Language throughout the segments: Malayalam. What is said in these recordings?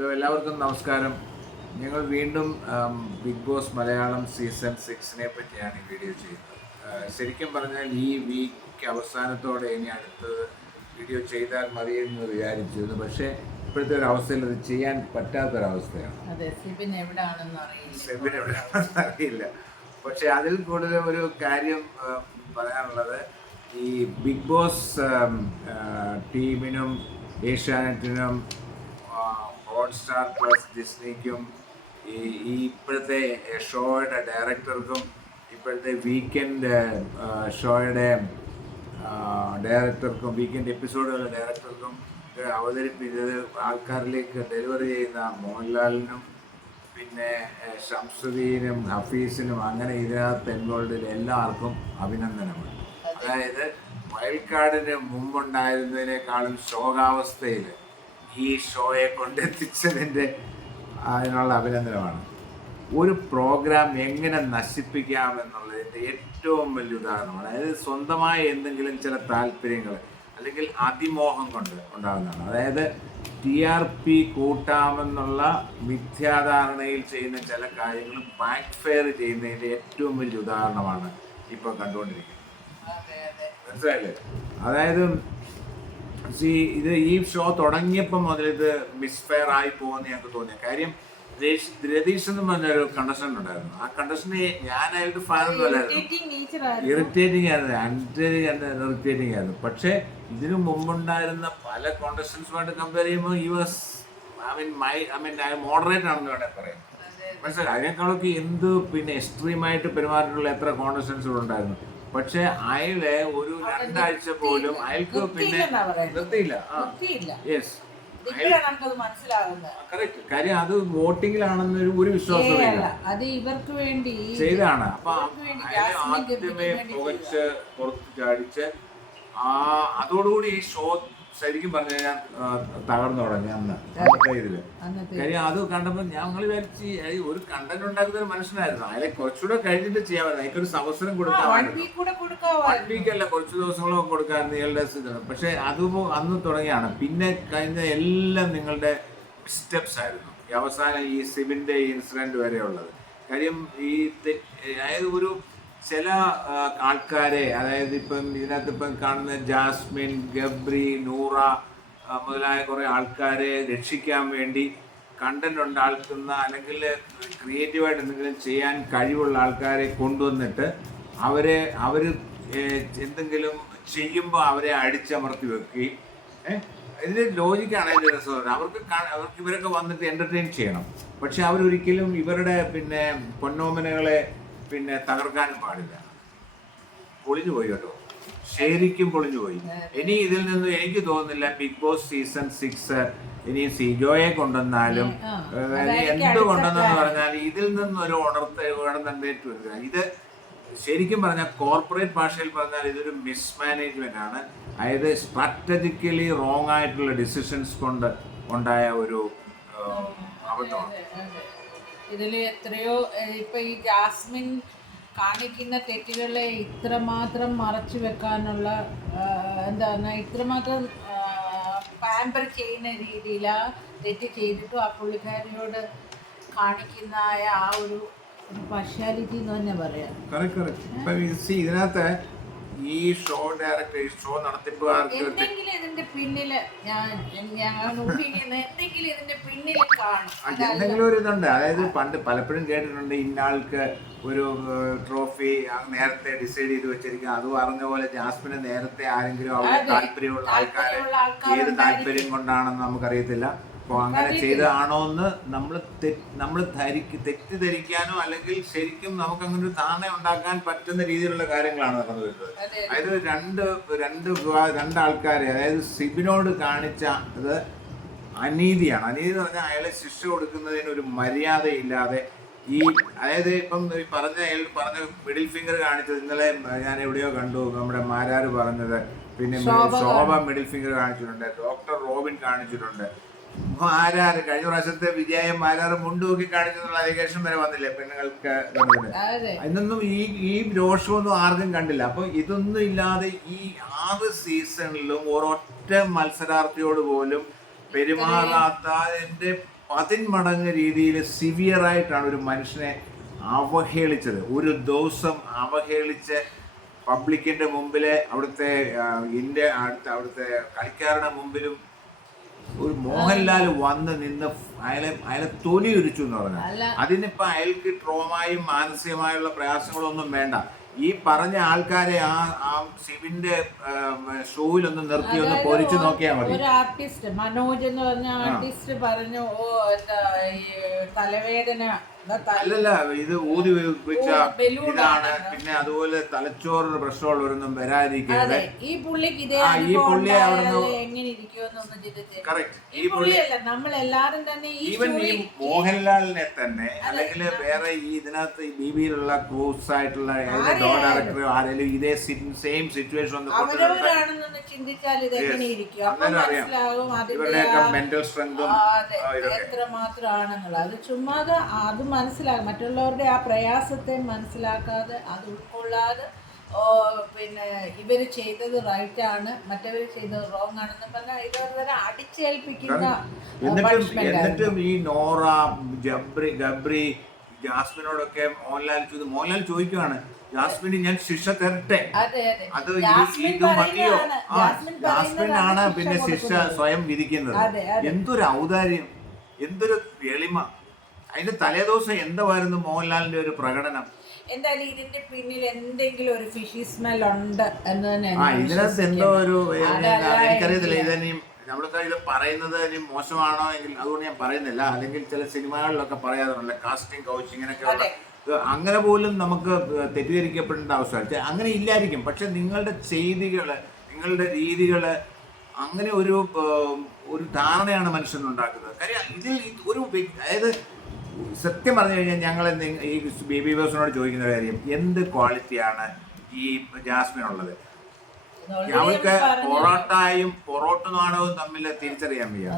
ഹലോ എല്ലാവർക്കും നമസ്കാരം. ഞങ്ങൾ വീണ്ടും ബിഗ് ബോസ് മലയാളം സീസൺ സിക്സിനെ പറ്റിയാണ് ഈ വീഡിയോ ചെയ്യുന്നത്. ശരിക്കും പറഞ്ഞാൽ ഈ വീക്ക് അവസാനത്തോടെ ഇനി അടുത്തത് വീഡിയോ ചെയ്താൽ മതി എന്ന് വിചാരിച്ചിരുന്നു. പക്ഷേ ഇപ്പോഴത്തെ ഒരു അവസ്ഥയിൽ അത് ചെയ്യാൻ പറ്റാത്തൊരവസ്ഥയാണ്. സെബിൻ എവിടെയാണെന്ന് അറിയില്ല. പക്ഷെ അതിൽ കൂടുതൽ ഒരു കാര്യം പറയാനുള്ളത് ഈ ബിഗ് ബോസ് ടീമിനും ഏഷ്യാനെറ്റിനും ഹോട്ട്സ്റ്റാർ പ്ലസ് ഡിസ്നിക്കും ഈ ഈ ഇപ്പോഴത്തെ ഷോയുടെ ഡയറക്ടർക്കും ഇപ്പോഴത്തെ വീക്കെൻഡ് ഷോയുടെ ഡയറക്ടർക്കും വീക്കെൻഡ് എപ്പിസോഡുകളുടെ ഡയറക്ടർക്കും അവതരിപ്പിച്ചത് ആൾക്കാരിലേക്ക് ഡെലിവറി ചെയ്യുന്ന മോഹൻലാലിനും പിന്നെ ഷംസുദ്ദീനും ഹഫീസിനും അങ്ങനെ ഇതിനകത്ത് ഇൻവോൾവ് എല്ലാവർക്കും അഭിനന്ദനമുണ്ട് അതായത് വയൽക്കാടിന് മുമ്പുണ്ടായിരുന്നതിനേക്കാളും ശോകാവസ്ഥയിൽ ഈ ഷോയെ കൊണ്ടെത്തിച്ചതിന്റെ അതിനുള്ള അഭിനന്ദനമാണ്. ഒരു പ്രോഗ്രാം എങ്ങനെ നശിപ്പിക്കാം എന്നുള്ളതിന്റെ ഏറ്റവും വലിയ ഉദാഹരണമാണ്. അതായത് സ്വന്തമായ എന്തെങ്കിലും ചില താല്പര്യങ്ങൾ അല്ലെങ്കിൽ അതിമോഹം കൊണ്ട് ഉണ്ടാകുന്നതാണ്. അതായത് ടി ആർ പി കൂട്ടാമെന്നുള്ള മിഥ്യാധാരണയിൽ ചെയ്യുന്ന ചില കാര്യങ്ങൾ ബാക്ക് ഫെയർ ചെയ്യുന്നതിന്റെ ഏറ്റവും വലിയ ഉദാഹരണമാണ് ഇപ്പോൾ കണ്ടുകൊണ്ടിരിക്കുന്നത്. മനസ്സിലായില്ലേ? അതായത് സി ഇത് ഈ ഷോ തുടങ്ങിയപ്പോൾ മുതൽ ഇത് മിസ്ഫെയർ ആയി പോകുമെന്ന് ഞങ്ങൾക്ക് തോന്നി കാര്യം രതീഷ് എന്ന് പറഞ്ഞൊരു കണ്ടഷൻ ഉണ്ടായിരുന്നു. ആ കണ്ടസ്റ്റന്റ് ഞാൻ അയാളുടെ ഫാൻ ഇറിറ്റേറ്റിംഗ് ആയിരുന്നു. ഇറിറ്റേറ്റിംഗ് ആയിരുന്നു. പക്ഷേ ഇതിനു മുമ്പുണ്ടായിരുന്ന പല കോണ്ടസ്റ്റൻസുമായിട്ട് കമ്പയർ ചെയ്യുമ്പോൾ ഈ was I mean my I mean moderate ആണെന്ന് വേണേൽ പറയാം. മനസ്സിലായി? അതിനേക്കാളൊക്കെ എന്ത് പിന്നെ എക്സ്ട്രീമായിട്ട് പെരുമാറിയിട്ടുള്ള എത്ര കോണ്ടസ്റ്റൻസുകൾ ഉണ്ടായിരുന്നു. പക്ഷെ അയാളെ ഒരു രണ്ടാഴ്ച പോലും അയാൾക്ക് പിന്നെ. നിർത്തിയില്ല. യെസ് കാര്യം അത് വോട്ടിങ്ങിലാണെന്നൊരു ഒരു വിശ്വാസമില്ല അത് ഇവർക്ക് വേണ്ടി ചെയ്താണ്. അപ്പൊ ആദ്യമേ പുകച്ച് പുറത്ത് ചാടിച്ച് ആ അതോടുകൂടി ഈ ഷോ ശരിക്കും പറഞ്ഞു ഞാൻ തകർന്നു തുടങ്ങി അന്ന്. അന്നത്തെ ഇതിൽ. കാര്യം അത് കണ്ടപ്പോൾ ഞങ്ങൾ വിചാരിച്ച് ഒരു കണ്ടന്റ് ഉണ്ടാക്കുന്ന ഒരു മനുഷ്യനായിരുന്നു. അതിലെ കുറച്ചുകൂടെ കഴിഞ്ഞിട്ട് ചെയ്യാമായിരുന്നു അതിക്കൊരു അവസരം കൊടുക്കാൻ കൊടുക്കാമായിരുന്നു വീക്ക് കൂടെ കൊടുക്കാവോ വൺ വീക്ക് അല്ല കുറച്ച് ദിവസങ്ങളൊക്കെ കൊടുക്കാൻ നിങ്ങളുടെ പക്ഷെ അത് അന്ന് തുടങ്ങിയാണ്. പിന്നെ കഴിഞ്ഞ എല്ലാം നിങ്ങളുടെ സ്റ്റെപ്സ് ആയിരുന്നു. അവസാനം ഈ സിബിന്റെ ഇൻസിഡന്റ് വരെയുള്ളത്. കാര്യം ഈ അതായത് ഒരു ചില ആൾക്കാരെ അതായത് ഇപ്പം ഇതിനകത്ത് ഇപ്പം കാണുന്ന ജാസ്മിൻ ഗബ്രി നൂറ മുതലായ കുറേ ആൾക്കാരെ രക്ഷിക്കാൻ വേണ്ടി കണ്ടന്റ് ഉണ്ടാക്കുന്ന അല്ലെങ്കിൽ ക്രിയേറ്റീവായിട്ട് എന്തെങ്കിലും ചെയ്യാൻ കഴിവുള്ള ആൾക്കാരെ കൊണ്ടുവന്നിട്ട് അവരെ അവർ എന്തെങ്കിലും ചെയ്യുമ്പോൾ അവരെ അടിച്ചമർത്തി വെക്കുകയും ഏഹ് ഇതിന്റെ ലോജിക്കാണ് അതിന്റെ രസം. അവർക്ക് അവർക്ക് ഇവരൊക്കെ വന്നിട്ട് എന്റർടൈൻ ചെയ്യണം. പക്ഷെ അവരൊരിക്കലും ഇവരുടെ പിന്നെ പൊന്നോമനകളെ പിന്നെ തകർക്കാനും പാടില്ല. പൊളിഞ്ഞു പോയി കേട്ടോ. ശരിക്കും പൊളിഞ്ഞു പോയി. ഇനി ഇതിൽ നിന്ന് എനിക്ക് തോന്നുന്നില്ല ബിഗ് ബോസ് സീസൺ സിക്സ് ഇനി സിജോയെ കൊണ്ടുവന്നാലും എന്ത് കൊണ്ടുവന്നെന്ന്. പറഞ്ഞാൽ ഇതിൽ നിന്നൊരു ഉണർത്ത് ഉണർന്നേറ്റ് വരിക ഇത് ശരിക്കും പറഞ്ഞാൽ കോർപ്പറേറ്റ് ഭാഷയിൽ പറഞ്ഞാൽ ഇതൊരു മിസ്മാനേജ്മെന്റ് ആണ്. അതായത് സ്ട്രാറ്റജിക്കലി റോങ് ആയിട്ടുള്ള ഡിസിഷൻസ് കൊണ്ട് ഉണ്ടായ ഒരു അബദ്ധമാണ്. ഇതിൽ എത്രയോ ഇപ്പം ഈ ജാസ്മിൻ കാണിക്കുന്ന തെറ്റുകളെ ഇത്രമാത്രം മറച്ചു വെക്കാനുള്ള എന്താണ് ഇത്രമാത്രം പാമ്പർ ചെയ്യുന്ന രീതിയിലാ തെറ്റ് ചെയ്തിട്ടും ആ പുള്ളിക്കാരിയോട് കാണിക്കുന്ന ആ ഒരു പാർഷ്യാലിറ്റി എന്ന് തന്നെ പറയാം. ഇതിനകത്ത് ഈ ഷോ ഡയറക്ടർ ഈ ഷോ നടത്തിപ്പുകാർക്ക് എന്തെങ്കിലും ഇതിന്റെ പിന്നിൽ ഞാൻ എന്തെങ്കിലും ഇതിന്റെ കാണും എന്തെങ്കിലും ഒരു ഇതുണ്ട്. അതായത് പണ്ട് പലപ്പോഴും കേട്ടിട്ടുണ്ട് ഇന്നാൾക്ക് ഒരു ട്രോഫി നേരത്തെ ഡിസൈഡ് ചെയ്ത് വെച്ചിരിക്കുക അത് പറഞ്ഞ പോലെ ജാസ്മിന് നേരത്തെ ആരെങ്കിലും അവരുടെ. താല്പര്യമുള്ള ആൾക്കാരെ ഏത് താല്പര്യം കൊണ്ടാണെന്ന് നമുക്കറിയത്തില്ല. അപ്പോൾ അങ്ങനെ ചെയ്തതാണോ എന്ന് നമ്മൾ നമ്മൾ ധരിക്ക് തെറ്റിദ്ധരിക്കാനോ അല്ലെങ്കിൽ ശരിക്കും നമുക്ക് അങ്ങനെ ഒരു ധാരണ ഉണ്ടാക്കാൻ പറ്റുന്ന രീതിയിലുള്ള കാര്യങ്ങളാണ് നടന്നു വരുന്നത്. അതായത് രണ്ട് രണ്ട് രണ്ടാൾക്കാരെ അതായത് സിബിനോട് കാണിച്ച അത് അനീതിയാണ്. അനീതി എന്ന് പറഞ്ഞാൽ അയാളെ ശിക്ഷ കൊടുക്കുന്നതിന് ഒരു മര്യാദയില്ലാതെ ഈ അതായത് ഇപ്പം ഈ പറഞ്ഞ അയാൾ പറഞ്ഞ മിഡിൽ ഫിംഗർ കാണിച്ചത് ഇന്നലെ ഞാൻ എവിടെയോ കണ്ടു. നമ്മുടെ മാരാർ പറഞ്ഞത്. പിന്നെ ശോഭ മിഡിൽ ഫിംഗർ കാണിച്ചിട്ടുണ്ട്. ഡോക്ടർ റോബിൻ കാണിച്ചിട്ടുണ്ട്. മാരാര് കഴിഞ്ഞ പ്രാവശ്യത്തെ വിജയം മാരാറ് മുണ്ടുപോക്കി കാണിച്ചെന്നുള്ള അലിഗേഷൻ വരെ വന്നില്ലേ? പെണ്ണുങ്ങൾക്ക് ഇന്നൊന്നും ഈ ഈ രോഷമൊന്നും ആർക്കും കണ്ടില്ല. അപ്പൊ ഇതൊന്നും ഇല്ലാതെ ഈ ആറ് സീസണിലും ഒരൊറ്റ മത്സരാർത്ഥിയോട് പോലും പെരുമാറാത്ത എന്റെ പതിന്മടങ്ങ് രീതിയിൽ സിവിയറായിട്ടാണ് ഒരു മനുഷ്യനെ അവഹേളിച്ചത്. ഒരു ദിവസം അവഹേളിച്ച് പബ്ലിക്കിന്റെ മുമ്പിലെ അവിടുത്തെ ഇന്ത്യ അടുത്ത അവിടുത്തെ കളിക്കാരുടെ മുമ്പിലും ഒരു മോഹൻലാൽ വന്ന് നിന്ന് അയാളെ അയാളെ തൊലി ഉരിച്ചു എന്ന് പറഞ്ഞാൽ അതിനിപ്പോ അയാൾക്ക് ട്രോമായും മാനസികമായുള്ള പ്രയാസങ്ങളൊന്നും വേണ്ട. ഈ പറഞ്ഞ ആൾക്കാരെ ആ ആ സിവിന്റെ ഷോയിലൊന്ന് നിർത്തി ഒന്ന് പൊരിച്ചു നോക്കിയാൽ മതി. ഒരു ആർട്ടിസ്റ്റ് മനോജ് എന്ന് പറഞ്ഞ ആർട്ടിസ്റ്റ് പറഞ്ഞു ഓ എന്താ ഈ തലവേദന അല്ലല്ല ഇത് ഊതി വെച്ച ഇതാണ്. പിന്നെ അതുപോലെ തലച്ചോറിന് പ്രശ്നമുള്ളവരൊന്നും വരാതിരിക്കുന്നത് ഈ പുള്ളിക്ക് ഇതേ ഈ പുള്ളി അവിടുന്ന് കറക്റ്റ് ഈ പുള്ളി നമ്മൾ തന്നെ ഈവൻ ഈ മോഹൻലാലിനെ തന്നെ അല്ലെങ്കിൽ വേറെ ഈ ഇതിനകത്ത് ഈ ബി ബിയിലുള്ള ക്രൂസ് ആയിട്ടുള്ള ഡോ ഡയറക്ടർ ആരെങ്കിലും ഇതേ സെയിം സിറ്റുവേഷൻ ഒന്ന് അന്നേരം അറിയാം. ഇവരുടെയൊക്കെ മെന്റൽ സ്ട്രെങ്തും അത് ചുമ്മാതെ അത് മനസ്സിലാകും. മറ്റുള്ളവരുടെ ആ പ്രയാസത്തെ മനസ്സിലാക്കാതെ അത് ഉൾക്കൊള്ളാതെ പിന്നെ ഇവർ ചെയ്തത് റൈറ്റ് ആണ് മറ്റവർ ചെയ്തത് റോങ് ആണെന്ന് പറഞ്ഞാൽ ഇതുവരെ അടിച്ചേൽപ്പിക്കുന്ന എന്നിട്ടും ഈ നോറ ജബ്രി ഗബ്രി ജാസ്മിനോടൊക്കെ മോഹൻലാൽ ചോദിച്ചു മോഹൻലാൽ ചോദിക്കുകയാണ് ജാസ്മിന് ഞാൻ ശിക്ഷ തരട്ടെ? അതെ ഇത് മതിയോ? ആ ജാസ്മിൻ ആണ് പിന്നെ ശിക്ഷ സ്വയം വിധിക്കുന്നത്. എന്തൊരു ഔദാര്യം എന്തൊരു എളിമ. അതിന്റെ തലേദിവസം എന്തായിരുന്നു മോഹൻലാലിന്റെ ഒരു പ്രകടനം? എന്തായാലും ഇതിന്റെ പിന്നിൽ എന്തെങ്കിലും ഒരു ഫിഷി സ്മെൽ ഉണ്ട് എന്ന് തന്നെ ആ ഇതിനകത്ത് എന്തോ ഒരു എനിക്കറിയത്തില്ല എങ്കിൽ- ഇതിനി നമ്മളിത് ഇത് പറയുന്നത് ഇനി മോശമാണോ എങ്കിൽ അതുകൊണ്ട് ഞാൻ പറയുന്നില്ല. അല്ലെങ്കിൽ ചില സിനിമകളിലൊക്കെ പറയാറുണ്ട് കാസ്റ്റിംഗ് കൗച്ച് ഇങ്ങനെയൊക്കെയുള്ള അതെ. അങ്ങനെ പോലും നമുക്ക് തെറ്റിദ്ധരിക്കപ്പെടേണ്ട ആവശ്യമില്ല. അങ്ങനെ ഇല്ലായിരിക്കും. പക്ഷെ നിങ്ങളുടെ ചെയ്തികൾ നിങ്ങളുടെ രീതികൾ അങ്ങനെ ഒരു ഒരു ധാരണയാണ് മനുഷ്യനുണ്ടാക്കുന്നത് കാര്യം ഇതിൽ ഒരു അതായത് സത്യം പറഞ്ഞു കഴിഞ്ഞാൽ ഞങ്ങൾ ഈ ബേബി ബോസിനോട് ചോദിക്കുന്ന കാര്യം എന്ത് ക്വാളിറ്റിയാണ് ഈ ജാസ്മിനുള്ളത്? already അവൾക്ക് പൊറോട്ടായും പൊറോട്ട നാണവും തമ്മിൽ തിരിച്ചറിയാൻ വയ്യ.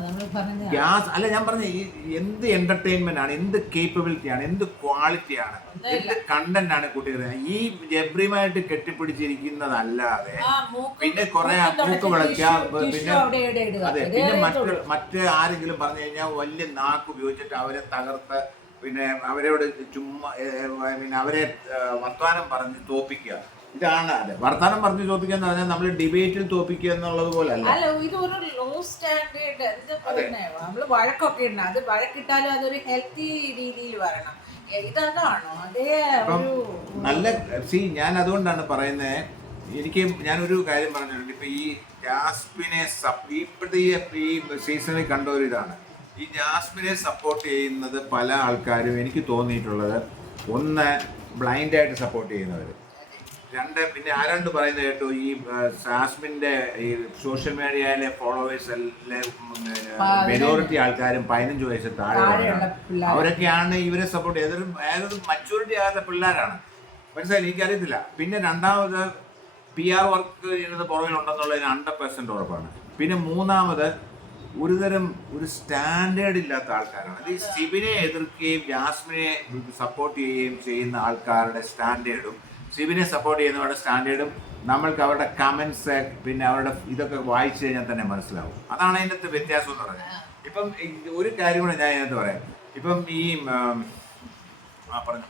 ഗ്യാസ് അല്ല ഞാൻ പറഞ്ഞ ഈ എന്ത് എന്റർടൈൻമെന്റ് ആണ് എന്ത് കേപ്പബിലിറ്റി ആണ് എന്ത് ക്വാളിറ്റി ആണ് എന്ത് കണ്ടന്റ് ആണ് കുട്ടികൾ ഈ ജബ്രിയുമായിട്ട് കെട്ടിപ്പിടിച്ചിരിക്കുന്നതല്ലാതെ പിന്നെ കുറെ മൂക്കും തുടച്ച് പിന്നെ. അതെ പിന്നെ. മറ്റ് മറ്റ് ആരെങ്കിലും പറഞ്ഞു കഴിഞ്ഞാൽ വലിയ നാക്ക് ഉപയോഗിച്ചിട്ട് അവരെ തകർത്ത് പിന്നെ അവരോട് ചുമ്മാ പിന്നെ അവരെ വർത്തമാനം പറഞ്ഞ് തോപ്പിക്കുക. ഇതാണ് അതെ. വർത്താനം പറഞ്ഞു ചോദിക്കുക എന്ന് പറഞ്ഞാൽ നമ്മൾ ഡിബേറ്റിൽ തോപ്പിക്കുക എന്നുള്ളത് പോലെ അല്ല അല്ല ഇത് ഒരു ലോ സ്റ്റാൻഡേർഡ് നമ്മൾ വഴക്കൊക്കെ ഉണ്ട് അത് വഴക്കിട്ടാലും അതൊരു ഹെൽത്തി രീതിയിൽ വരണം. ഇതതാണോ അതേ നല്ല സി ഞാൻ അതുകൊണ്ടാണ് പറയുന്നത് എനിക്ക് ഞാനൊരു കാര്യം പറഞ്ഞിട്ടുണ്ട് ഇപ്പൊ ഈ ജാസ്മിനെ ഇപ്പോഴത്തെ ഈ ഈ സീസണിൽ കണ്ട ഒരു ഇതാണ്. ഈ ജാസ്മിനെ സപ്പോർട്ട് ചെയ്യുന്നത് പല ആൾക്കാരും എനിക്ക് തോന്നിയിട്ടുള്ളത് ഒന്ന് ബ്ലൈൻഡായിട്ട് സപ്പോർട്ട് ചെയ്യുന്നവർ രണ്ട് പിന്നെ ആരാണ്ട് പറയുന്നത് കേട്ടു? ഈ സാസ്മിന്റെ ഈ സോഷ്യൽ മീഡിയയിലെ ഫോളോവേഴ്സ് മെജോറിറ്റി ആൾക്കാരും പതിനഞ്ച് വയസ്സ് താഴെ താഴെയാണ് അവരൊക്കെയാണ് ഇവരെ സപ്പോർട്ട് ചെയ്തത് അതായത് മച്ചൂരിറ്റി ആകാത്ത പിള്ളേരാണ്. മനസ്സിലായി? എനിക്കറിയത്തില്ല. പിന്നെ രണ്ടാമത് പി ആർ വർക്ക് ചെയ്യുന്നത് പുറകിലുണ്ടെന്നുള്ളതിന് ഹൺഡ്രഡ് പെർസെന്റ് ഉറപ്പാണ്. പിന്നെ മൂന്നാമത് ഒരുതരം ഒരു സ്റ്റാൻഡേർഡ് ഇല്ലാത്ത ആൾക്കാരാണ്. അത് ഈ സിബിനെ എതിർക്കുകയും ജാസ്മിനെ സപ്പോർട്ട് ചെയ്യുകയും ചെയ്യുന്ന ആൾക്കാരുടെ സ്റ്റാൻഡേർഡും സിബിനെ സപ്പോർട്ട് ചെയ്യുന്നവരുടെ സ്റ്റാൻഡേർഡും നമ്മൾക്ക് അവരുടെ കമൻസ് പിന്നെ അവരുടെ ഇതൊക്കെ വായിച്ചു കഴിഞ്ഞാൽ തന്നെ മനസ്സിലാവും. അതാണ് അതിന്റെ വ്യത്യാസം എന്ന് പറയുന്നത്. ഇപ്പം ഒരു കാര്യം കൂടെ ഞാൻ ഇതിനകത്ത് പറയാം. ഇപ്പം ഈ പറഞ്ഞു.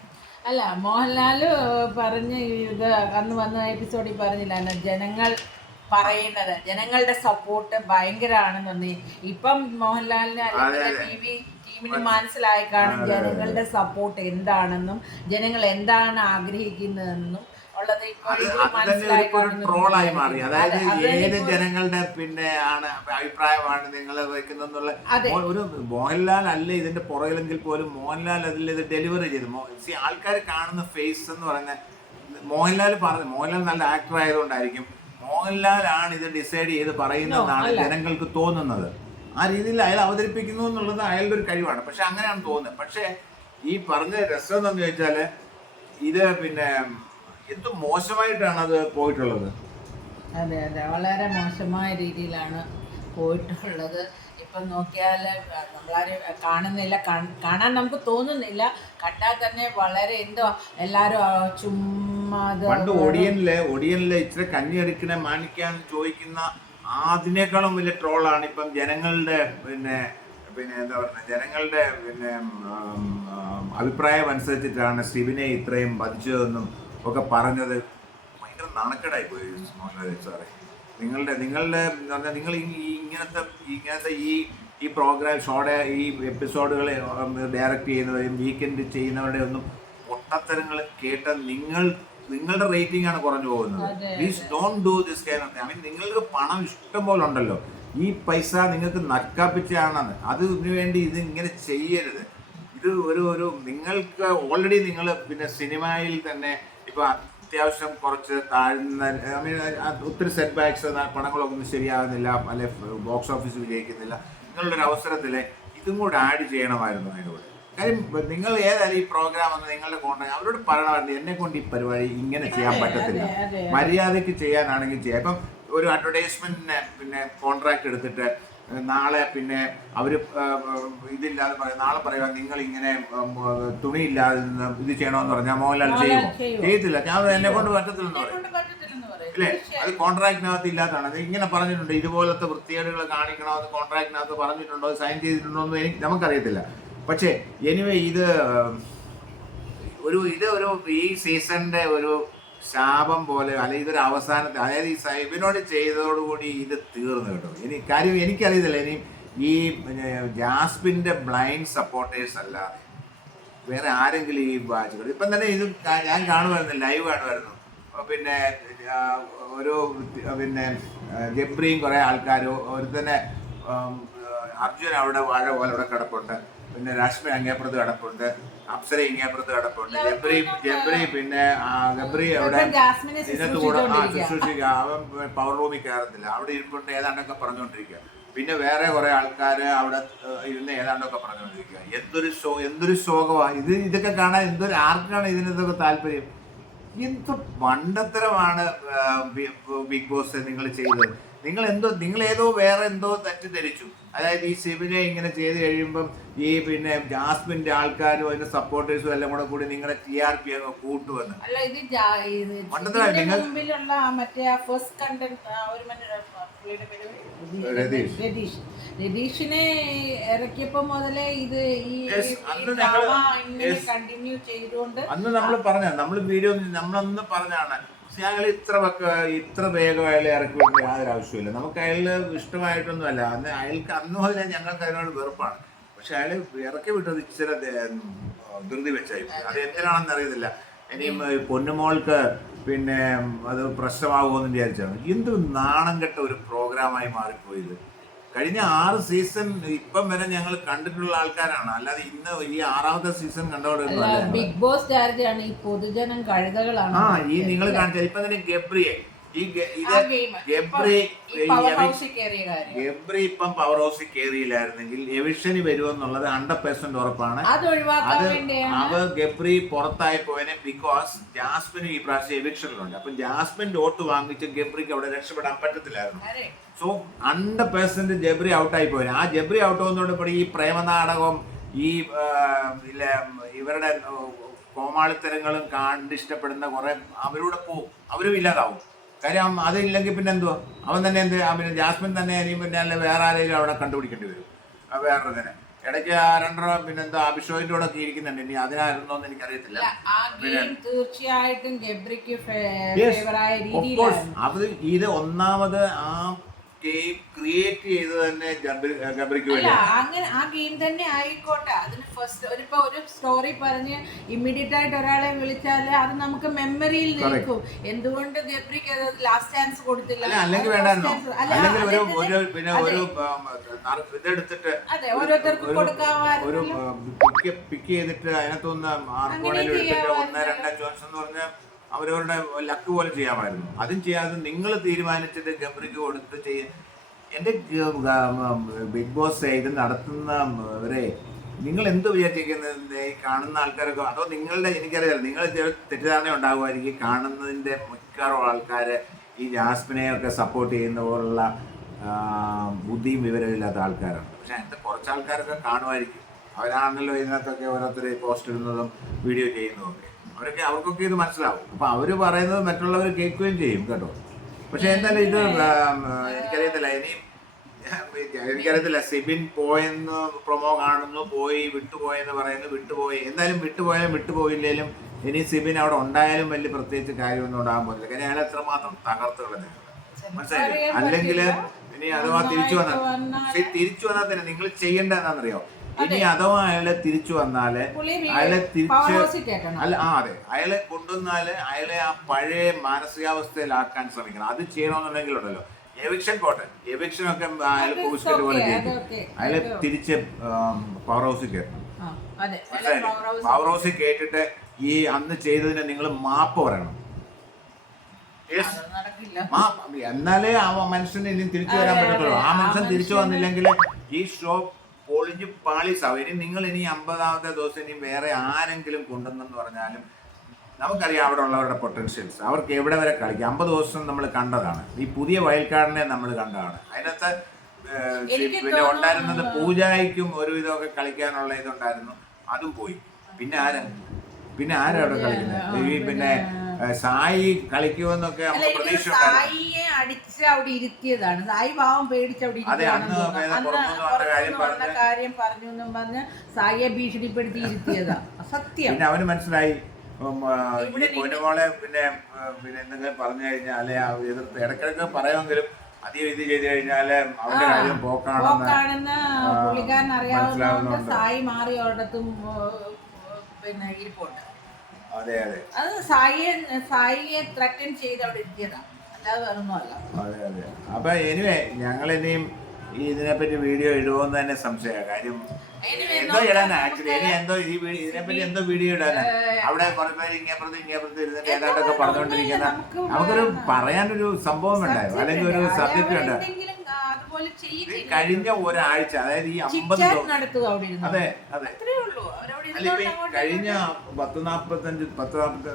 അല്ല മോഹൻലാൽ പറഞ്ഞ ഇത് അന്ന് വന്ന എപ്പിസോഡിൽ പറഞ്ഞില്ല ജനങ്ങൾ പറയുന്നത് ജനങ്ങളുടെ സപ്പോർട്ട് ഭയങ്കരമാണെന്നൊന്ന് ഇപ്പം മോഹൻലാലിന് അല്ലെങ്കിൽ ടി മനസ്സിലായി കാണും ജനങ്ങളുടെ സപ്പോർട്ട് എന്താണെന്നും ജനങ്ങൾ എന്താണ് ആഗ്രഹിക്കുന്നതെന്നും. ട്രോളായി മാറി അതായത് അതെ, ഏത് ജനങ്ങളുടെ പിന്നെ ആണ് അഭിപ്രായമാണ് നിങ്ങൾ വെക്കുന്നുള്ള. ഒരു മോഹൻലാൽ അല്ല ഇതിന്റെ പുറകിലെങ്കിൽ പോലും മോഹൻലാൽ അതിൽ ഇത് ഡെലിവറി ചെയ്തു ആൾക്കാർ കാണുന്ന ഫേസ് എന്ന് പറയുന്ന മോഹൻലാൽ പറഞ്ഞു മോഹൻലാൽ നല്ല ആക്ടർ ആയതുകൊണ്ടായിരിക്കും മോഹൻലാൽ ആണ് ഇത് ഡിസൈഡ് ചെയ്ത് പറയുന്നതെന്നാണ്. ജനങ്ങൾക്ക് തോന്നുന്നത് ആ രീതിയിൽ അയാൾ അവതരിപ്പിക്കുന്നു എന്നുള്ളത് അയാളുടെ ഒരു കഴിവാണ്. പക്ഷെ അങ്ങനെയാണ് തോന്നുന്നത്. പക്ഷേ ഈ പറഞ്ഞ രസം എന്താന്ന് ചോദിച്ചാൽ ഇത് പിന്നെ എന്ത് മോശമായിട്ടാണ് അത് പോയിട്ടുള്ളത്? അതെ അതെ. വളരെ മോശമായ രീതിയിലാണ് പോയിട്ടുള്ളത്. ഇപ്പം നോക്കിയാൽ നമ്മളാരും കാണുന്നില്ല. കാണാൻ നമുക്ക് തോന്നുന്നില്ല. കണ്ടാൽ തന്നെ വളരെ എന്തോ എല്ലാരും ചുമ്മാ പണ്ട് ഒടിയനിൽ ഒടിയനിൽ ഇച്ചിരി കഞ്ഞി എടുക്കണ മാനിക്കാന്ന് ചോദിക്കുന്ന അതിനേക്കാളും വലിയ ട്രോളാണ് ഇപ്പം ജനങ്ങളുടെ പിന്നെ പിന്നെ എന്താ പറയുക ജനങ്ങളുടെ പിന്നെ അഭിപ്രായം അനുസരിച്ചിട്ടാണ് ശിവനെ ഇത്രയും വധിച്ചതെന്നും ഒക്കെ പറഞ്ഞത്. ഭയങ്കര നാണക്കേടായി പോയി മോഹൻലാൽ സാറേ. നിങ്ങളുടെ നിങ്ങളുടെ പറഞ്ഞാൽ നിങ്ങൾ ഇങ്ങനത്തെ ഇങ്ങനത്തെ ഈ ഈ പ്രോഗ്രാം ഷോടെ ഈ എപ്പിസോഡുകൾ ഡയറക്റ്റ് ചെയ്യുന്നവരും വീക്കെൻഡ് ചെയ്യുന്നവരുടെ ഒന്നും പൊട്ടത്തരങ്ങൾ കേട്ട നിങ്ങൾ നിങ്ങളുടെ റേറ്റിംഗ് ആണ് കുറഞ്ഞു പോകുന്നത്. Please don't do this of I mean നിങ്ങൾക്ക് പണം ഇഷ്ടം പോലെ ഉണ്ടല്ലോ. ഈ പൈസ നിങ്ങൾക്ക് നക്കാപ്പിച്ചാണെന്ന്. അതിനു വേണ്ടി ഇത് ഇങ്ങനെ ചെയ്യരുത്. ഇത് ഒരു ഒരു നിങ്ങൾക്ക് ഓൾറെഡി നിങ്ങൾ പിന്നെ സിനിമയിൽ തന്നെ ഇപ്പൊ അത്യാവശ്യം കുറച്ച് താഴ്ന്ന ഒത്തിരി സെറ്റ് ബാക്സ് പടങ്ങളൊന്നും ശരിയാകുന്നില്ല അല്ലെ ബോക്സ് ഓഫീസ് വിജയിക്കുന്നില്ല. നിങ്ങളുടെ അവസരത്തിൽ ഇതും കൂടെ ആഡ് ചെയ്യണമായിരുന്നു അതിനോട്. കാര്യം നിങ്ങൾ ഏതായാലും ഈ പ്രോഗ്രാം എന്ന് നിങ്ങളുടെ കോണ്ടാക്ട് അവരോട് പറയണമായിരുന്നു എന്നെ കൊണ്ട് ഈ പരിപാടി ഇങ്ങനെ ചെയ്യാൻ പറ്റത്തില്ല. അതെ, അതെ. മര്യാദയ്ക്ക് ചെയ്യാനാണെങ്കിൽ ചെയ്യാം. ഇപ്പം ഒരു അഡ്വർടൈസ്മെന്റിന് പിന്നെ കോൺട്രാക്ട് എടുത്തിട്ട് നാളെ പിന്നെ അവർ ഇതില്ലാതെ പറയും നാളെ പറയുക നിങ്ങൾ ഇങ്ങനെ തുണി തുണിയില്ലാതെ ഇത് ചെയ്യണമെന്ന് പറഞ്ഞാൽ മോഹൻലാൽ ചെയ്യും ചെയ്യുമോ? ചെയ്യത്തില്ല. ഞാൻ എന്നെ കൊണ്ട് പറ്റത്തില്ലെന്ന് പറയും. അല്ലേ? അത് കോൺട്രാക്ടിനകത്ത് ഇല്ലാത്തതാണ്. അത് ഇങ്ങനെ പറഞ്ഞിട്ടുണ്ട് ഇതുപോലത്തെ വൃത്തികേടുകൾ കാണിക്കണമെന്ന് കോൺട്രാക്ടിനകത്ത് പറഞ്ഞിട്ടുണ്ടോ? സൈൻ ചെയ്തിട്ടുണ്ടോ? എന്ന് എനിക്ക് നമുക്കറിയത്തില്ല. പക്ഷേ എനിവേ ഇത് ഒരു ഇത് ഒരു ഈ സീസണിന്റെ ഒരു ശാപം പോലെ അല്ലെങ്കിൽ ഇതൊരു അവസാനത്തെ അതായത് ഈ സൈബിനോട് ചെയ്തതോടുകൂടി ഇത് തീർന്നു കേട്ടോ. ഇനി കാര്യം എനിക്കറിയത്തില്ല. ഇനി ഈ ജാസ്പിന്റെ ബ്ലൈൻഡ് സപ്പോർട്ടേഴ്സ് അല്ല വേറെ ആരെങ്കിലും ഈ ബാച്ച് ഇപ്പം തന്നെ ഇത് ഞാൻ കാണുമായിരുന്നു ലൈവ് കാണുമായിരുന്നു. പിന്നെ ഒരു പിന്നെ ജബ്രിയും കുറേ ആൾക്കാരും ഒരു തന്നെ അർജുൻ അവിടെ വാഴ പോലെ അവിടെ കിടപ്പുണ്ട്. പിന്നെ രശ്മി അങ്ങേപ്പുറത്ത് കിടപ്പുണ്ട് അപ്സര ഇങ്ങേപ്പുറത്ത് കിടപ്പുണ്ട്. ജബ്രി ജബ്രി പിന്നെ ആ, ഗബ്രി അവിടെ ഇതിനകത്ത് കൂടെ ശുശ്രൂഷിക്കുക അവൻ പവർ റൂമിൽ കയറത്തില്ല. അവിടെ ഇരിപ്പുണ്ട് ഏതാണ്ടൊക്കെ പറഞ്ഞുകൊണ്ടിരിക്കുക. പിന്നെ വേറെ കുറെ ആൾക്കാർ അവിടെ ഇരുന്ന് ഏതാണ്ടൊക്കെ പറഞ്ഞുകൊണ്ടിരിക്കുക. എന്തൊരു ശോ എന്തൊരു ശോകമാണ് ഇത് ഇതൊക്കെ കാണാൻ എന്തൊരു ആർക്കാണ് ഇതിനൊക്കെ താല്പര്യം. എന്ത് മണ്ടത്തരമാണ് ബിഗ് ബോസ് നിങ്ങൾ ചെയ്തത്? നിങ്ങൾ എന്തോ നിങ്ങൾ ഏതോ വേറെ എന്തോ തെറ്റിദ്ധരിച്ചു. അതായത് ഈ ശിവനെ ഇങ്ങനെ ചെയ്ത് കഴിയുമ്പം ഈ പിന്നെ ജാസ്മിന്റെ ആൾക്കാരും അതിന്റെ സപ്പോർട്ടേഴ്സും എല്ലാം കൂടെ കൂടി നിങ്ങളുടെ ടി ആർ പി അങ്ങ് കൂട്ടുവന്ന്. നിങ്ങൾ- രതീഷിനെ ഇറക്കിയപ്പോ മുതലേ ഇത് ഈ Yes, അന്ന് ഞങ്ങൾ yes. കണ്ടിന്യൂ ചെയ്തുകൊണ്ട് അന്ന് നമ്മൾ പറഞ്ഞ നമ്മൾ വീഡിയോ നമ്മളന്ന് പറഞ്ഞാണ് ഞങ്ങൾ ഇത്ര വക്ക ഇത്ര വേഗം അയാളെ ഇറക്കി വിടേണ്ട യാതൊരു ആവശ്യമില്ല നമുക്ക് അയാൾ ഇഷ്ടമായിട്ടൊന്നും അല്ല അന്ന് അയാൾക്ക് അന്ന് മുതലേ ഞങ്ങൾക്ക് അതിനോട് വെറുപ്പാണ്. പക്ഷെ അയാൾ ഇറക്കി വിട്ടത് ഇച്ചിരി ദേ- ധൃതി വെച്ചായി. പോയി. അത് എന്തിനാണെന്ന് അറിയത്തില്ല. ഇനിയും ഈ പൊന്നുമോൾക്ക് പിന്നെ അത് പ്രശ്നമാകുമെന്ന് വിചാരിച്ചാണ്. എന്ത് നാണം കെട്ട ഒരു പ്രോഗ്രാമായി മാറിപ്പോയത്. കഴിഞ്ഞ ആറ് സീസൺ ഇപ്പം വരെ ഞങ്ങൾ കണ്ടിട്ടുള്ള ആൾക്കാരാണ്. അല്ലാതെ ഇന്ന് ഈ ആറാമത്തെ സീസൺ ഞങ്ങൾ. ബിഗ് ബോസ് ചാരിറ്റിയാണ് ഈ പൊതുജനം കഴുതകളാണ്. ആ ഈ നിങ്ങൾ കാണിച്ച ഇപ്പൊ തന്നെ ഗബ്രിയെ. ഈ ഇത് ഗബ്രി ഗബ്രി ഇപ്പം പവർ ഹൗസിൽ കയറിയില്ലായിരുന്നെങ്കിൽ എവിഷന് വരുമെന്നുള്ളത് ഹൺഡ്രഡ് പെർസെന്റ് ഉറപ്പാണ്. അത് അവ ഗബ്രി പുറത്തായി പോയതിനെ ബിക്കോസ് ജാസ്മിന് ഈ പ്രാവശ്യം എവിക്ഷനിലുണ്ട് അപ്പം ജാസ്മിൻ വോട്ട് വാങ്ങിച്ച് ഗബ്രിക്ക് അവിടെ രക്ഷപ്പെടാൻ പറ്റത്തില്ലായിരുന്നു. സോ ഹൺഡ്രഡ് പേഴ്സന്റ് ജബ്രി ഔട്ടായി പോയി. ആ ജബ്രി ഔട്ട് ആവുന്നതോടൊപ്പം ഈ പ്രേമനാടകം ഈ ഇവരുടെ കോമാളിത്തരങ്ങളും കണ്ട് ഇഷ്ടപ്പെടുന്ന കുറേ അവരൂടെ പോവും. അവരും ഇല്ലാതാവും. കാര്യം അതില്ലെങ്കിൽ പിന്നെ എന്തുവാ? അവൻ തന്നെ എന്ത് പിന്നെ ജാസ്മിൻ തന്നെ ഇനി പിന്നെ അല്ലെ വേറെ ആരെങ്കിലും അവിടെ കണ്ടുപിടിക്കേണ്ടി വരും. വേറെ തന്നെ ഇടയ്ക്ക് ആ രണ്ടര പിന്നെ എന്തോ അഭിഷോകിന്റെ കൂടെ ഒക്കെ ഇരിക്കുന്നുണ്ട്. ഇനി അതിനായിരുന്നോ എന്ന് എനിക്കറിയത്തില്ല. തീർച്ചയായിട്ടും അത് ഇത് ഒന്നാമത് ആ ഗെയിം ക്രിയേറ്റ് ചെയ്ത് തന്നെ ഗബ്രി- ഗബ്രിക്ക് അല്ല വേണ്ടിയാണ് അങ്ങനെ ആ ഗെയിം തന്നെ ആയിക്കോട്ടെ. അതിന് ഫസ്റ്റ് ഒരിപ്പോ ഒരു സ്റ്റോറി പറഞ്ഞ് ഇമ്മീഡിയറ്റ് ആയിട്ട് ഒരാളെ വിളിച്ചാൽ അത് നമുക്ക് മെമ്മറിയിൽ നിൽക്കും. എന്തുകൊണ്ട് ഗബ്രിക്ക് അത് ലാസ്റ്റ് ചാൻസ് കൊടുത്തില്ല? അല്ല അല്ലെങ്കിൽ വേണ്ടായിരുന്നോ. അല്ല, അല്ലെങ്കിൽ ഒരു ഒരു പിന്നെ ഒരു ഇതെടുത്തിട്ട് അതെ ഓരോരുത്തർക്ക് ഒരു പിക്ക് പിക്ക് ചെയ്തിട്ട് അതിനകത്തുനിന്ന് ആർക്കോണേലും എടുത്തിട്ട് ഒന്ന്. രണ്ട് ജോൺസ് എന്ന് പറഞ്ഞ അവരവരുടെ ലക്ക് പോലെ ചെയ്യാമായിരുന്നു. അതും ചെയ്യാതെ നിങ്ങൾ തീരുമാനിച്ചിട്ട് ഗംഭീരിക്ക് കൊടുത്ത് ചെയ്യ എന്റെ ബിഗ് ബോസ് ഇത് നടത്തുന്നവരെ നിങ്ങൾ എന്ത് വിചാരിച്ചിരിക്കുന്നത്? ഈ കാണുന്ന ആൾക്കാരൊക്കെ അതോ നിങ്ങളുടെ എനിക്കറിയാം നിങ്ങൾ തെറ്റിദ്ധാരണ ഉണ്ടാകുമായിരിക്കും കാണുന്നതിന്റെ മിക്കവാറും ആൾക്കാർ ഈ ജാസ്മിനെയൊക്കെ സപ്പോർട്ട് ചെയ്യുന്ന പോലുള്ള ബുദ്ധിയും വിവരമില്ലാത്ത ആൾക്കാരാണ്. പക്ഷെ അതിന്റെ കുറച്ച് ആൾക്കാരൊക്കെ കാണുമായിരിക്കും. അവരാണല്ലോ ഇതിനകത്തൊക്കെ ഓരോരുത്തർ പോസ്റ്റ് ഇടുന്നതും വീഡിയോ ചെയ്യുന്നതും ഒക്കെ. അവരൊക്കെ അവർക്കൊക്കെ ഇത് മനസ്സിലാവും. അപ്പം അവർ പറയുന്നത് മറ്റുള്ളവർ കേൾക്കുകയും ചെയ്യും കേട്ടോ. പക്ഷെ എന്തായാലും ഇത് എനിക്കറിയത്തില്ല. ഇനി എനിക്കറിയത്തില്ല. സിബിൻ പോയെന്ന് പ്രൊമോ കാണുന്നു പോയി വിട്ടുപോയെന്ന് പറയുന്നു വിട്ടുപോയി. എന്തായാലും വിട്ടുപോയാലും വിട്ടുപോയില്ലേലും ഇനി സിബിൻ അവിടെ ഉണ്ടായാലും വലിയ പ്രത്യേകിച്ച് കാര്യമൊന്നും ഉണ്ടാകാൻ പോകുന്നില്ല കാര്യം അയാൾ എത്രമാത്രം തകർത്ത് കളഞ്ഞു മനസ്സിലായില്ലേ? അല്ലെങ്കിൽ ഇനി അഥവാ തിരിച്ചു വന്നാൽ തിരിച്ചു വന്നാൽ തന്നെ നിങ്ങൾ ചെയ്യേണ്ട എന്താണെന്നറിയോ ഇനി അഥവാ അയാളെ തിരിച്ചു വന്നാൽ അയാളെ തിരിച്ച് അല്ല ആ അതെ. അയാളെ കൊണ്ടുവന്നാൽ അയാളെ ആ പഴയ മാനസികാവസ്ഥയിലാക്കാൻ ശ്രമിക്കണം. അത് ചെയ്യണമെന്നുണ്ടെങ്കിൽ ഉണ്ടല്ലോ എവിക്ഷൻ കോട്ടൻ എവിക്ഷൻ ഒക്കെ അയാൾ പോസ്റ്റ് പോലെ ചെയ്യും അയാളെ തിരിച്ച് പവർ ഹൗസിൽ അല്ല, പവർ ഹൗസ് പവർ ഹൗസിൽ കേട്ടിട്ട് ഈ അന്ന് ചെയ്തതിന് നിങ്ങൾ മാപ്പ് പറയണം. എന്നാലേ ആ മനുഷ്യന് ഇനി തിരിച്ചു വരാൻ പറ്റത്തുള്ളൂ. ആ മനുഷ്യൻ തിരിച്ചു വന്നില്ലെങ്കിൽ ഈ ഷോ പൊളിഞ്ഞ് പാളീസാവും ഇനി നിങ്ങൾ ഇനി അമ്പതാമത്തെ ദിവസം ഇനി വേറെ ആരെങ്കിലും കൊണ്ടുവന്നെന്ന് പറഞ്ഞാലും നമുക്കറിയാം അവിടെ ഉള്ളവരുടെ പൊട്ടൻഷ്യൽസ് അവർക്ക് എവിടെ വരെ കളിക്കാം? അമ്പത് ദിവസം നമ്മൾ കണ്ടതാണ്. ഈ പുതിയ വയൽക്കാടിനെ നമ്മൾ കണ്ടതാണ്. അതിനകത്ത് പിന്നെ ഉണ്ടായിരുന്നത് പൂജായിക്കും ഒരു ഇതൊക്കെ കളിക്കാനുള്ള ഇതുണ്ടായിരുന്നു. അതും പോയി. പിന്നെ ആരാ? പിന്നെ ആരാ അവിടെ കളിക്കുന്നത്? ഈ പിന്നെ സായി കളിക്കുമെന്നൊക്കെ അല്ല നമുക്ക് പ്രതീക്ഷ സായിയെ അടിച്ച് അവിടെ ഇരുത്തിയതാണ് സായി ഭാവം പേടിച്ച് അവിടെ അതെ, അന്ന് പുറത്തുനിന്ന് കാര്യം പറഞ്ഞ കാര്യം പറഞ്ഞു എന്നും പറഞ്ഞ് സായിയെ ഭീഷണിപ്പെടുത്തി ഇരുത്തിയതാ സത്യം പിന്നെ അവന് മനസ്സിലായി. പൊന്നുമോളെ പിന്നെ പിന്നെ എന്തെങ്കിലും പറഞ്ഞു കഴിഞ്ഞാൽ ആ എതിർത്ത് ഇടയ്ക്കിടയ്ക്ക് പറയുമെങ്കിലും അധികം ഇത് ചെയ്ത് കഴിഞ്ഞാൽ അവന്റെ കാര്യം പോക്കാണെന്ന് പുള്ളിക്കാരൻ അറിയാവുന്ന സായി മാറി ഒരിടത്തും പിന്നെ ഇരിപ്പുണ്ട്. അതെ അതെ. അത് സായിയെ സായിയെ ത്രട്ടൻ ചെയ്ത് അവിടെ ഇരുത്തിയതാ. അല്ലാതെ വേറൊന്നുമല്ല. അതെ അതെ. അപ്പൊ എനിവേ ഞങ്ങൾ ഇനിയും ഇതിനെ ഇതിനെപ്പറ്റി വീഡിയോ ഇടുവോന്ന് തന്നെ സംശയമാണ്. കാര്യം എന്തോ ഇടാനാ? ആക്ച്വലി ഇനി എന്തോ ഈ വീഡിയോ ഇതിനെപ്പറ്റി എന്തോ വീഡിയോ ഇടാനാ? അവിടെ കുറെ പേര് ഇങ്ങേപ്പുറത്ത് ഇങ്ങേപ്പുറത്ത് ഇരുന്നിട്ട് ഏതാണ്ടൊക്കെ പറഞ്ഞുകൊണ്ടിരിക്കുന്ന നമുക്ക് നമുക്കൊരു പറയാനൊരു സംഭവം ഉണ്ടായോ അല്ലെങ്കിൽ ഒരു സബ്ജക്റ്റ് ഉണ്ട് എന്തെങ്കിലും അതുപോലെ ഇത് കഴിഞ്ഞ ഒരാഴ്ച അതായത് ഈ അമ്പത് നടത്തുക അവിടെ ഇരുന്ന്. അതെ അതെ. അത്രേ ഉള്ളൂ. അവരവിടെ അല്ല ഇപ്പൊ അങ്ങോട്ട് കഴിഞ്ഞ പത്ത് നാപ്പത്തഞ്ച് പത്ത് നാപ്പത്തി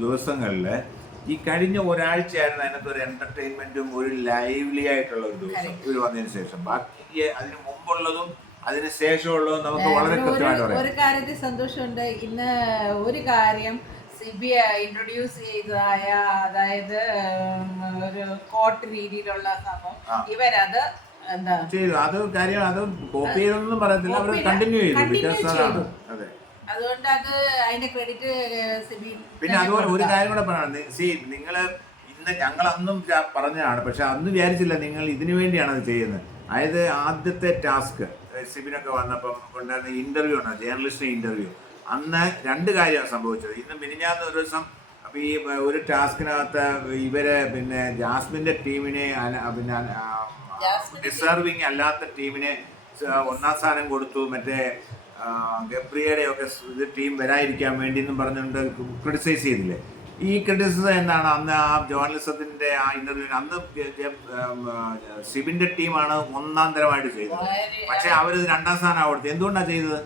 ദിവസങ്ങളിൽ ഈ കഴിഞ്ഞ ഒരാഴ്ചയായിരുന്നു അതിനകത്ത് ഒരു എന്റർടൈൻമെന്റും ഒരു ലൈവ്ലി ആയിട്ടുള്ള ഒരു ദിവസം ഇവർ വന്നതിന് ശേഷം. ബാക്കി അതിന് മുമ്പുള്ളതും അതിന് ശേഷമുള്ളതും നമുക്ക് വളരെ ഒരു- കൃത്യമായിട്ട് പറയാം. ഒരു കാര്യത്തിൽ സന്തോഷമുണ്ട്. ഇന്ന് ഒരു കാര്യം സിബി ഇൻട്രൊഡ്യൂസ് ചെയ്തതായ അതായത് ഒരു കോട്ട് രീതിയിലുള്ള സംഭവം. ഇവരത് എന്താ? ചെയ്തു. അത് കാര്യം അത് കോപ്പി ചെയ്തൊന്നും പറയത്തില്ല. അവർ കണ്ടിന്യൂ ചെയ്തു. ബിക്കോസ് അതാണ് അതെ അതുകൊണ്ട് അത്. അതിന്റെ ക്രെഡിറ്റ് പിന്നെ അതുപോലെ ഒരു കാര്യം കൂടെ പറയണം. സി നിങ്ങൾ ഇന്ന് ഞങ്ങൾ അന്നും പറഞ്ഞതാണ്. പക്ഷെ അന്ന് വിചാരിച്ചില്ല നിങ്ങൾ ഇതിനു വേണ്ടിയാണ് അത് ചെയ്യുന്നത്. അതായത് ആദ്യത്തെ ടാസ്ക് സിബിനൊക്കെ വന്നപ്പം ഉണ്ടായിരുന്ന ഇന്റർവ്യൂ ആണ്. ജേർണലിസ്റ്റിന്റെ ഇന്റർവ്യൂ അന്ന് രണ്ട് കാര്യമാണ് സംഭവിച്ചത്. ഇന്ന് മിനിഞ്ഞാന്ന് ഒരു ദിവസം അപ്പോൾ ഈ ഒരു ടാസ്കിനകത്ത് ഇവരെ പിന്നെ ജാസ്മിന്റെ ടീമിനെ പിന്നെ ഡിസേർവിങ് അല്ലാത്ത ടീമിനെ ഒന്നാം സ്ഥാനം കൊടുത്തു. മറ്റേ ഗബ്രിയയുടെ ഒക്കെ ഇത് ടീം വരാതിരിക്കാൻ വേണ്ടി എന്നും പറഞ്ഞുകൊണ്ട് ക്രിട്ടിസൈസ് ചെയ്തില്ലേ? ഈ ക്രിട്ടിസിസം എന്താണ്? അന്ന് ആ ജേർണലിസത്തിന്റെ ആ ഇന്റർവ്യൂ അന്ന് സിബിന്റെ ടീമാണ് ഒന്നാം തരമായിട്ട് ചെയ്തത്. പക്ഷേ അവർ രണ്ടാം സ്ഥാനം കൊടുത്തത്. എന്തുകൊണ്ടാണ് ചെയ്തത്?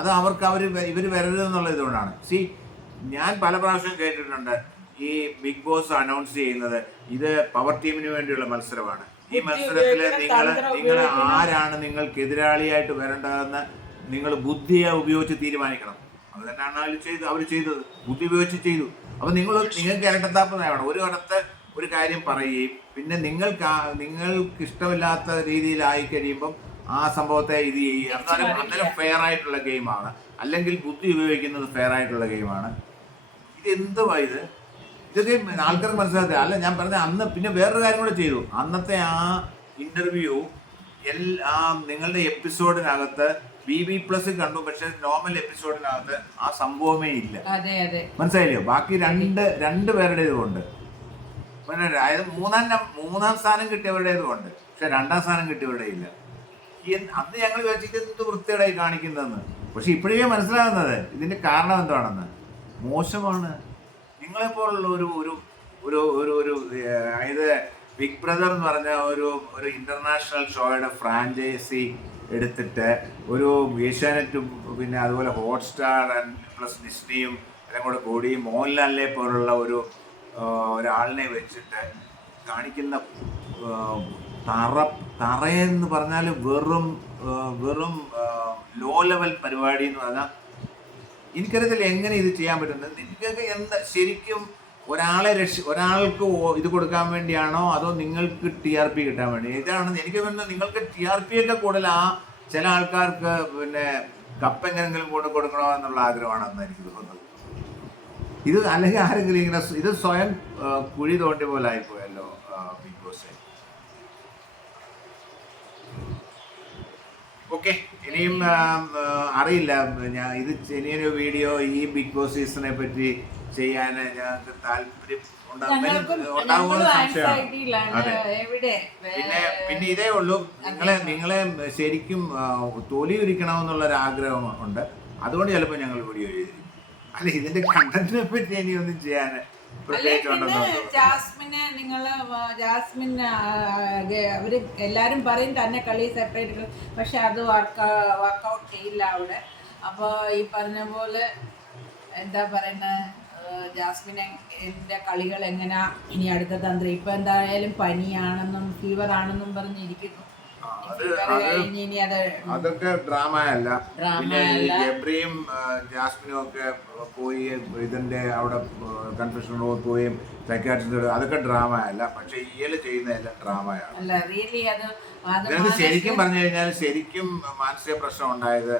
അത് അവർക്ക് അവർ ഇവർ വരരുതെന്നുള്ള ഇതുകൊണ്ടാണ്. സി ഞാൻ പല പ്രാവശ്യം കേട്ടിട്ടുണ്ട് ഈ ബിഗ് ബോസ് അനൗൺസ് ചെയ്യുന്നത് ഇത് പവർ ടീമിന് വേണ്ടിയുള്ള മത്സരമാണ്. ഈ മത്സരത്തിൽ നിങ്ങൾ നിങ്ങൾ ആരാണ് നിങ്ങൾക്ക് എതിരാളിയായിട്ട് വരേണ്ടതെന്ന് നിങ്ങൾ ബുദ്ധിയെ ഉപയോഗിച്ച് തീരുമാനിക്കണം. അത് തന്നെയാണ് അവർ ചെയ്ത് അവർ ചെയ്തത്. ബുദ്ധി ഉപയോഗിച്ച് ചെയ്തു. അപ്പൊ നിങ്ങൾ നിങ്ങൾക്ക് ഇരട്ടത്താപ്പ് നേടണം ഒരു ഇടത്ത് ഒരു കാര്യം പറയുകയും പിന്നെ നിങ്ങൾക്ക് നിങ്ങൾക്ക് ഇഷ്ടമില്ലാത്ത രീതിയിലായി കഴിയുമ്പം ആ സംഭവത്തെ ഇത് ചെയ്യുക. എന്നാലും അന്നേരം ഫെയർ ആയിട്ടുള്ള ഗെയിമാണ് അല്ലെങ്കിൽ ബുദ്ധി ഉപയോഗിക്കുന്നത് ഫെയർ ആയിട്ടുള്ള ഗെയിമാണ് ഇത് എന്തുവാ ഇത്? ഇതൊക്കെ ആൾക്കാർക്ക് മനസ്സിലാക്കുക അല്ല ഞാൻ പറഞ്ഞ അന്ന് പിന്നെ വേറൊരു കാര്യം കൂടെ ചെയ്തു. അന്നത്തെ ആ ഇന്റർവ്യൂ എല്ലാ നിങ്ങളുടെ എപ്പിസോഡിനകത്ത് ബി ബി പ്ലസ് കണ്ടു. പക്ഷെ നോർമൽ എപ്പിസോഡിനകത്ത് ആ സംഭവമേ ഇല്ല. മനസ്സിലായില്ലയോ ബാക്കി രണ്ട് രണ്ട് പേരുടേതുമുണ്ട് പിന്നെ അതായത് മൂന്നാം മൂന്നാം സ്ഥാനം കിട്ടിയവരുടേതുമുണ്ട് പക്ഷെ രണ്ടാം സ്ഥാനം കിട്ടിയവരുടെ ഇല്ല. അന്ന് ഞങ്ങൾ വിചാരിച്ചത് എന്ത് വൃത്തികേടായി കാണിക്കുന്നതെന്ന്. പക്ഷെ ഇപ്പോഴേ മനസ്സിലാകുന്നത് ഇതിന്റെ കാരണം എന്താണെന്ന്. മോശമാണ്. നിങ്ങളെപ്പോലുള്ള ഒരു ഒരു ഒരു ഒരു ഒരു അതായത് ബിഗ് ബ്രദർ എന്ന് പറഞ്ഞ ഒരു ഒരു ഇന്റർനാഷണൽ ഷോയുടെ ഫ്രാഞ്ചൈസി എടുത്തിട്ട് ഒരു ഏഷ്യാനെറ്റും പിന്നെ അതുപോലെ ഹോട്ട്സ്റ്റാർ ആൻഡ് പ്ലസ് ഡിസ്നിയും എല്ലാം കൂടെ കൂടി മോഹൻലാലിനെ പോലുള്ള ഒരു ഒരാളിനെ വെച്ചിട്ട് കാണിക്കുന്ന തറ തറയെന്ന് പറഞ്ഞാൽ വെറും വെറും ലോ ലെവൽ പരിപാടി എന്ന് പറഞ്ഞാൽ എനിക്കറിയത്തില്ല എങ്ങനെ ഇത് ചെയ്യാൻ പറ്റുന്നത് നിങ്ങൾക്ക് എന്താ ശരിക്കും ഒരാളെ രക്ഷ ഒരാൾക്ക് ഇത് കൊടുക്കാൻ വേണ്ടിയാണോ അതോ നിങ്ങൾക്ക് ടി ആർ പി കിട്ടാൻ വേണ്ടി? ഇതാണ് എനിക്ക് തോന്നുന്നത് നിങ്ങൾക്ക് ടി ആർ പി ഒക്കെ കൂടുതൽ ആ ചില ആൾക്കാർക്ക് പിന്നെ കപ്പ് എങ്ങനെങ്കിലും കൊണ്ട് കൊടുക്കണോ എന്നുള്ള ആഗ്രഹമാണെന്ന് എനിക്ക് തോന്നുന്നത്. ഇത് അല്ലെങ്കിൽ ആരെങ്കിലും ഇങ്ങനെ ഇത് സ്വയം കുഴി തോണ്ടിയ പോലെ ആയിപ്പോയല്ലോ ബിഗ് ബോസ്. ഓക്കെ ഇനിയും അറിയില്ല. ഞാൻ ഇത് ഇനിയൊരു വീഡിയോ ഈ ബിഗ് ബോസ് സീസണെ പറ്റി ചെയ്യാൻ ഞങ്ങൾക്ക് താല്പര്യം പിന്നെ പിന്നെ ഇതേ ഉള്ളൂ. നിങ്ങളെ നിങ്ങളെ ശരിക്കും തൊലി ഉരിക്കണമെന്നുള്ള ഒരു ആഗ്രഹം ഉണ്ട്. അതുകൊണ്ട് ചിലപ്പോൾ ഞങ്ങൾ വീഡിയോ ചെയ്തിരിക്കും അല്ല ഇതിന്റെ കണ്ടന്റിനെ പറ്റി ഇനിയൊന്നും ചെയ്യാൻ ജാസ്മിനെ നിങ്ങൾ ജാസ്മിൻ അവർ എല്ലാരും പറയും തന്നെ കളി സെപ്പറേറ്റ് പക്ഷെ അത് വർക്ക് വർക്കൗട്ട് ചെയ്യില്ല അവിടെ. അപ്പോൾ ഈ പറഞ്ഞ പോലെ എന്താ പറയുന്ന ജാസ്മിനെ എന്റെ കളികൾ എങ്ങനെയാ ഇനി അടുത്ത തന്ത്രം? ഇപ്പൊ എന്തായാലും പനിയാണെന്നും ഫീവർ ആണെന്നും പറഞ്ഞിരിക്കുന്നു. അതൊക്കെ ഡ്രാമ അല്ല പിന്നെ ഈ അല്ല. ജാസ്മിനും ഒക്കെ പോയി ഇതിന്റെ അവിടെ കൺഫ്യൂഷൻ റൂമിൽ പോയി സൈക്കാട്രിസ്റ്റ് അതൊക്കെ ഡ്രാമ അല്ല പക്ഷെ ഇയാൾ ഡ്രാമയാണ്. റിയലി അത് അത് ശരിക്കും പറഞ്ഞു കഴിഞ്ഞാൽ ശരിക്കും മാനസിക പ്രശ്നം ഉണ്ടായത്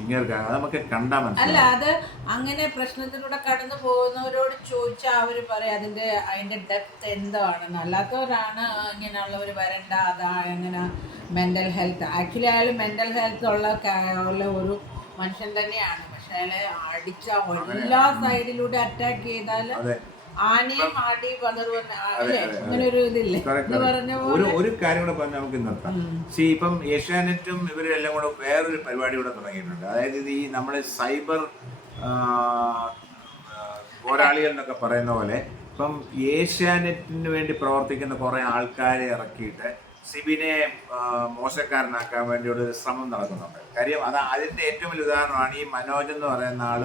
ഇങ്ങനെ നമുക്ക് കണ്ടാൽ അല്ല അത് അങ്ങനെ പ്രശ്നത്തിലൂടെ കടന്നു പോകുന്നവരോട് ചോദിച്ചാൽ അവർ പറയും അതിന്റെ അതിന്റെ ഡെപ്ത് എന്താണെന്ന്. അല്ലാത്തവരാണ് ഇങ്ങനെയുള്ളവർ വരണ്ട അതാ അങ്ങനെ മെന്റൽ ഹെൽത്ത് ആക്ച്വലി അയാൾ മെന്റൽ ഹെൽത്ത് ഉള്ള ഉള്ള ഒരു മനുഷ്യൻ തന്നെയാണ്. പക്ഷെ അയാളെ അടിച്ച എല്ലാ സൈഡിലൂടെ അറ്റാക്ക് ചെയ്താൽ ആനയും. അങ്ങനെ ഒരു ഇതില്ലേ? ഒരു ഒരു കാര്യം കൂടെ പറഞ്ഞാൽ നമുക്ക് നിർത്താം. സി ഇപ്പം ഏഷ്യാനെറ്റും ഇവരെല്ലാം കൂടെ വേറൊരു പരിപാടി കൂടെ തുടങ്ങിയിട്ടുണ്ട്. അതായത് ഇത് ഈ നമ്മുടെ സൈബർ പോരാളികൾ എന്നൊക്കെ പറയുന്ന പോലെ ഇപ്പം ഏഷ്യാനെറ്റിന് വേണ്ടി പ്രവർത്തിക്കുന്ന കുറേ ആൾക്കാരെ ഇറക്കിയിട്ട് സിബിനെ മോശക്കാരനാക്കാൻ വേണ്ടിയുള്ള ഒരു ശ്രമം നടക്കുന്നുണ്ട്. കാര്യം അത് അതിന്റെ ഏറ്റവും വലിയ ഉദാഹരണമാണ് ഈ മനോജ് എന്ന് പറയുന്ന ആൾ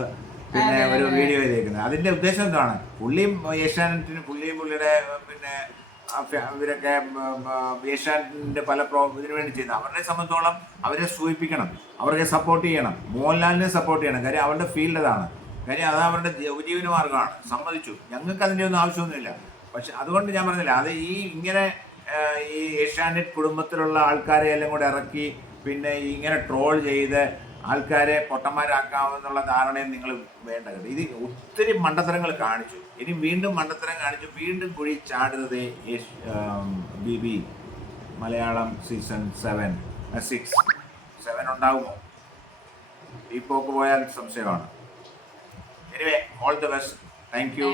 പിന്നെ ഒരു വീഡിയോ ചെയ്തേക്കുന്നത് അതിന്റെ ഉദ്ദേശം എന്താണ്? പുള്ളിയും ഏഷ്യാനെറ്റിന് പുള്ളിയും പുള്ളിയുടെ പിന്നെ ഇവരൊക്കെ ഏഷ്യാനെറ്റിന്റെ പല പ്രോ ഇതിനു വേണ്ടി ചെയ്യുന്നത് അവരെ സംബന്ധിച്ചോളം അവരെ സൂചിപ്പിക്കണം. അവരെ സപ്പോർട്ട് ചെയ്യണം. മോഹൻലാലിനെ സപ്പോർട്ട് ചെയ്യണം. കാര്യം അവരുടെ ഫീൽഡ് അതാണ്. കാര്യം അത് അവരുടെ ഉപജീവന മാർഗമാണ് സമ്മതിച്ചു. ഞങ്ങൾക്ക് അതിന്റെ ഒന്നും ആവശ്യമൊന്നുമില്ല. പക്ഷെ അതുകൊണ്ട് ഞാൻ പറഞ്ഞില്ല. അത് ഈ ഇങ്ങനെ ഈ ഏഷ്യാനെറ്റ് കുടുംബത്തിലുള്ള ആൾക്കാരെ എല്ലാം കൂടെ ഇറക്കി പിന്നെ ഇങ്ങനെ ട്രോൾ ചെയ്ത് ആൾക്കാരെ പൊട്ടന്മാരാക്കാമെന്നുള്ള ധാരണയും നിങ്ങൾ വേണ്ട ഇത് ഒത്തിരി മണ്ടത്തരങ്ങൾ കാണിച്ചു. ഇനി വീണ്ടും മണ്ടത്തരം കാണിച്ചു. വീണ്ടും കുഴി ചാടുന്നത് B B Malayalam season seven six seven ഉണ്ടാകുമോ ഈ പോക്ക് പോയാൽ സംശയമാണ്. Anyway all the best thank you